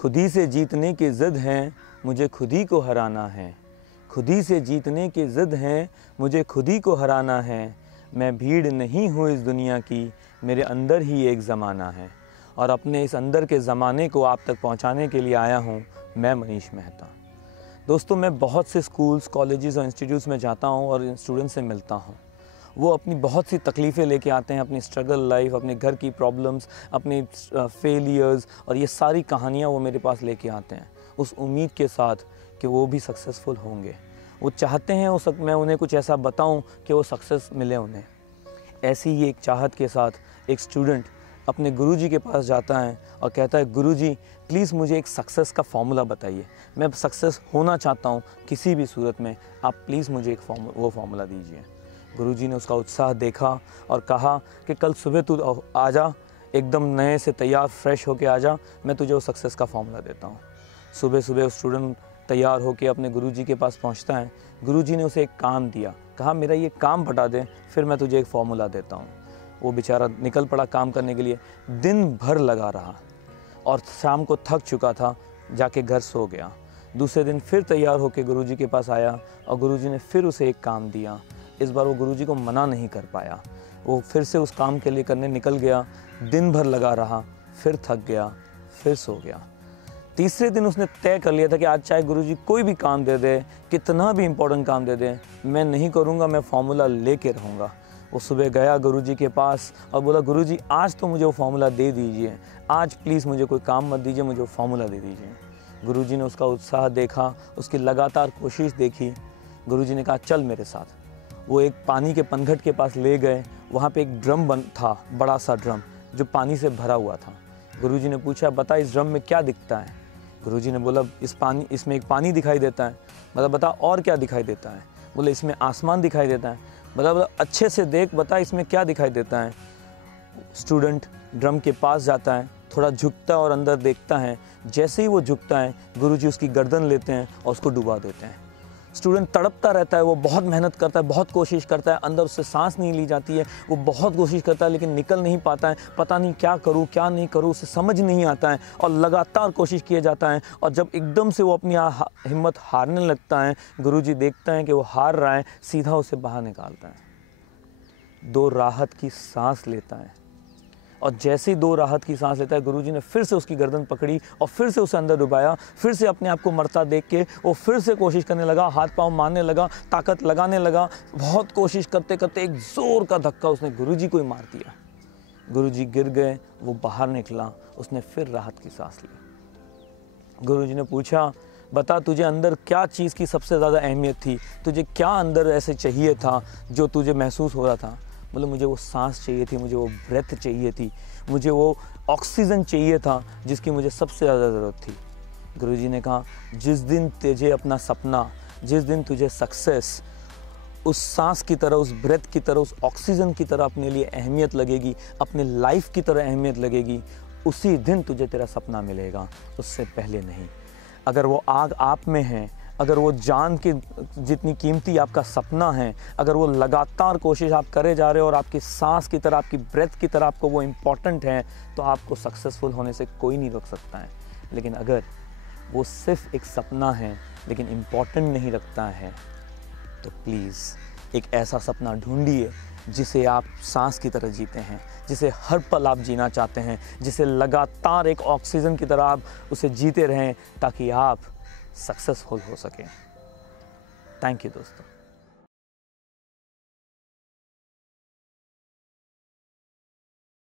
खुद ही से जीतने की ज़िद है, मुझे खुद ही को हराना है। खुद ही से जीतने की ज़िद है, मुझे खुद ही को हराना है। मैं भीड़ नहीं हूँ इस दुनिया की, मेरे अंदर ही एक ज़माना है। और अपने इस अंदर के ज़माने को आप तक पहुँचाने के लिए आया हूँ मैं, मनीष मेहता। दोस्तों, मैं बहुत से स्कूल्स, कॉलेजेस और इंस्टीट्यूट्स में जाता हूँ और स्टूडेंट्स से मिलता हूँ। वो अपनी बहुत सी तकलीफ़ें लेके आते हैं, अपनी स्ट्रगल लाइफ, अपने घर की प्रॉब्लम्स, अपनी फेलियर्स, और ये सारी कहानियाँ वो मेरे पास लेके आते हैं उस उम्मीद के साथ कि वो भी सक्सेसफुल होंगे। वो चाहते हैं मैं उन्हें कुछ ऐसा बताऊं कि वो सक्सेस मिले उन्हें। ऐसी ही एक चाहत के साथ एक स्टूडेंट अपने गुरुजी के पास जाता है और कहता है, गुरुजी प्लीज़ मुझे एक सक्सेस का फॉर्मूला बताइए। मैं सक्सेस होना चाहता हूँ किसी भी सूरत में, आप प्लीज़ मुझे वो फॉर्मूला दीजिए। गुरुजी ने उसका उत्साह देखा और कहा कि कल सुबह तू आ जा, एकदम नए से तैयार फ्रेश होके आ जा, मैं तुझे वो सक्सेस का फॉर्मूला देता हूँ। सुबह सुबह स्टूडेंट तैयार होकर अपने गुरुजी के पास पहुंचता है। गुरुजी ने उसे एक काम दिया, कहा मेरा ये काम बता दे, फिर मैं तुझे एक फॉर्मूला देता हूँ। वो बेचारा निकल पड़ा काम करने के लिए, दिन भर लगा रहा और शाम को थक चुका था, जाके घर सो गया। दूसरे दिन फिर तैयार होकर गुरुजी के पास आया और गुरुजी ने फिर उसे एक काम दिया। इस बार वो गुरुजी को मना नहीं कर पाया, वो फिर से उस काम के लिए करने निकल गया। दिन भर लगा रहा, फिर थक गया, फिर सो गया। तीसरे दिन उसने तय कर लिया था कि आज चाहे गुरुजी कोई भी काम दे दे, कितना भी इम्पोर्टेंट काम दे दे, मैं नहीं करूँगा, मैं फार्मूला लेके रहूँगा। वो सुबह गया गुरुजी के पास और बोला, गुरुजी आज तो मुझे वो फार्मूला दे दीजिए, आज प्लीज़ मुझे कोई काम मत दीजिए, मुझे वो फार्मूला दे दीजिए। गुरुजी ने उसका उत्साह देखा, उसकी लगातार कोशिश देखी। गुरुजी ने कहा, चल मेरे साथ। वो एक पानी के पनघट के पास ले गए। वहाँ पे एक ड्रम था, बड़ा सा ड्रम जो पानी से भरा हुआ था। गुरुजी ने पूछा, बता इस ड्रम में क्या दिखता है? गुरुजी ने बोला, इसमें एक पानी दिखाई देता है। मतलब बता और क्या दिखाई देता है? बोले इसमें आसमान दिखाई देता है। बोला अच्छे से देख, बता इसमें क्या दिखाई देता है? स्टूडेंट ड्रम के पास जाता है, थोड़ा झुकता है और अंदर देखता है। जैसे ही वो झुकता है, गुरुजी उसकी गर्दन लेते हैं और उसको डुबा देते हैं। स्टूडेंट तड़पता रहता है, वो बहुत मेहनत करता है, बहुत कोशिश करता है, अंदर उससे सांस नहीं ली जाती है। वो बहुत कोशिश करता है लेकिन निकल नहीं पाता है। पता नहीं क्या करूँ क्या नहीं करूँ, उसे समझ नहीं आता है और लगातार कोशिश किया जाता है। और जब एकदम से वो अपनी हिम्मत हारने लगता है, गुरुजी देखता है कि वो हार रहा है, सीधा उसे बाहर निकालता है। 2 राहत की सांस लेता है और जैसे ही 2 राहत की सांस लेता है, गुरुजी ने फिर से उसकी गर्दन पकड़ी और फिर से उसे अंदर डुबाया। फिर से अपने आप को मरता देख के वो फिर से कोशिश करने लगा, हाथ पांव मारने लगा, ताकत लगाने लगा। बहुत कोशिश करते करते एक ज़ोर का धक्का उसने गुरुजी को ही मार दिया। गुरुजी गिर गए, वो बाहर निकला, उसने फिर राहत की सांस ली। गुरुजी ने पूछा, बता तुझे अंदर क्या चीज़ की सबसे ज़्यादा अहमियत थी? तुझे क्या अंदर ऐसे चाहिए था जो तुझे महसूस हो रहा था? बोले मुझे वो सांस चाहिए थी, मुझे वो ब्रेथ चाहिए थी, मुझे वो ऑक्सीजन चाहिए था जिसकी मुझे सबसे ज़्यादा ज़रूरत थी। गुरुजी ने कहा, जिस दिन तुझे अपना सपना, जिस दिन तुझे सक्सेस उस सांस की तरह, उस ब्रेथ की तरह, उस ऑक्सीजन की तरह अपने लिए अहमियत लगेगी, अपने लाइफ की तरह अहमियत लगेगी, उसी दिन तुझे तेरा सपना मिलेगा, उससे पहले नहीं। अगर वो आग आप में है, अगर वो जान की जितनी कीमती आपका सपना है, अगर वो लगातार कोशिश आप करे जा रहे हो और आपकी सांस की तरह, आपकी ब्रेथ की तरह आपको वो इम्पॉर्टेंट है, तो आपको सक्सेसफुल होने से कोई नहीं रोक सकता है। लेकिन अगर वो सिर्फ एक सपना है लेकिन इम्पॉर्टेंट नहीं रखता है, तो प्लीज़ एक ऐसा सपना ढूंढिए जिसे आप सांस की तरह जीते हैं, जिसे हर पल आप जीना चाहते हैं, जिसे लगातार एक ऑक्सीजन की तरह आप उसे जीते रहें, ताकि आप सक्सेसफुल हो सकें। थैंक यू दोस्तों।